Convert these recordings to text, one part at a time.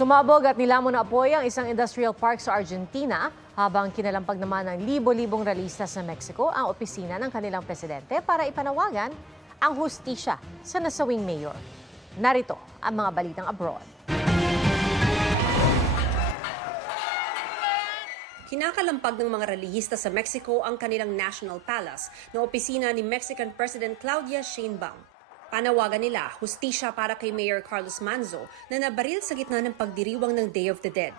Sumabog at nilamon na apoy ang isang industrial park sa Argentina habang kinalampag naman ng libo-libong ralista sa Mexico ang opisina ng kanilang presidente para ipanawagan ang hustisya sa nasawing mayor. Narito ang mga balitang abroad. Kinakalampag ng mga relihista sa Mexico ang kanilang National Palace na opisina ni Mexican President Claudia Sheinbaum. Panawagan nila, hustisya para kay Mayor Carlos Manzo na nabaril sa gitna ng pagdiriwang ng Day of the Dead.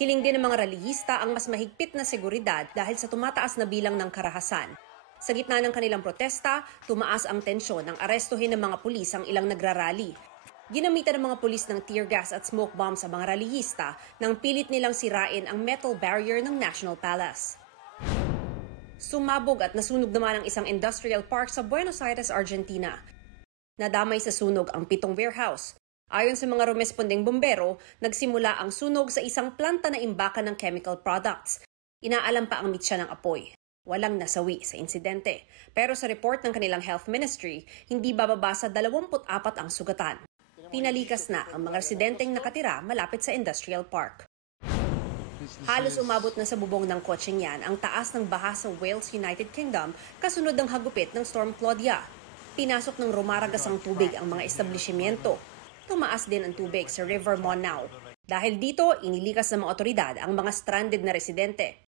Hiling din ng mga relihista ang mas mahigpit na seguridad dahil sa tumataas na bilang ng karahasan. Sa gitna ng kanilang protesta, tumaas ang tensyon ng arestuhin ng mga pulis ang ilang nagrarally. Ginamitan ng mga pulis ng tear gas at smoke bomb sa mga relihista nang pilit nilang sirain ang metal barrier ng National Palace. Sumabog at nasunog naman ang isang industrial park sa Buenos Aires, Argentina. Nadamay sa sunog ang 7 warehouse. Ayon sa mga rumespondeng bombero, nagsimula ang sunog sa isang planta na imbakan ng chemical products. Inaalam pa ang mitsa ng apoy. Walang nasawi sa insidente. Pero sa report ng kanilang health ministry, hindi bababa sa 24 ang sugatan. Pinalikas na ang mga residenteng nakatira malapit sa industrial park. Halos umabot na sa bubong ng kotseng yan ang taas ng baha sa Wales, United Kingdom kasunod ng hagupit ng Storm Claudia. Pinasok ng rumaragas ang tubig ang mga establishmento. Tumaas din ang tubig sa River Monao. Dahil dito, inilikas ng mga otoridad ang mga stranded na residente.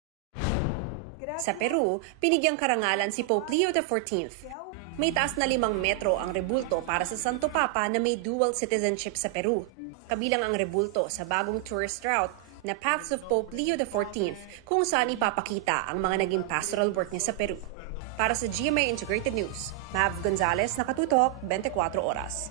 Sa Peru, pinigyang karangalan si Pope Leo XIV. May taas na 5 metro ang rebulto para sa Santo Papa na may dual citizenship sa Peru. Kabilang ang rebulto sa bagong tourist route na Paths of Pope Leo XIV kung saan ipapakita ang mga naging pastoral work niya sa Peru. Para sa GMA Integrated News, Mav Gonzalez, nakatutok 24 oras.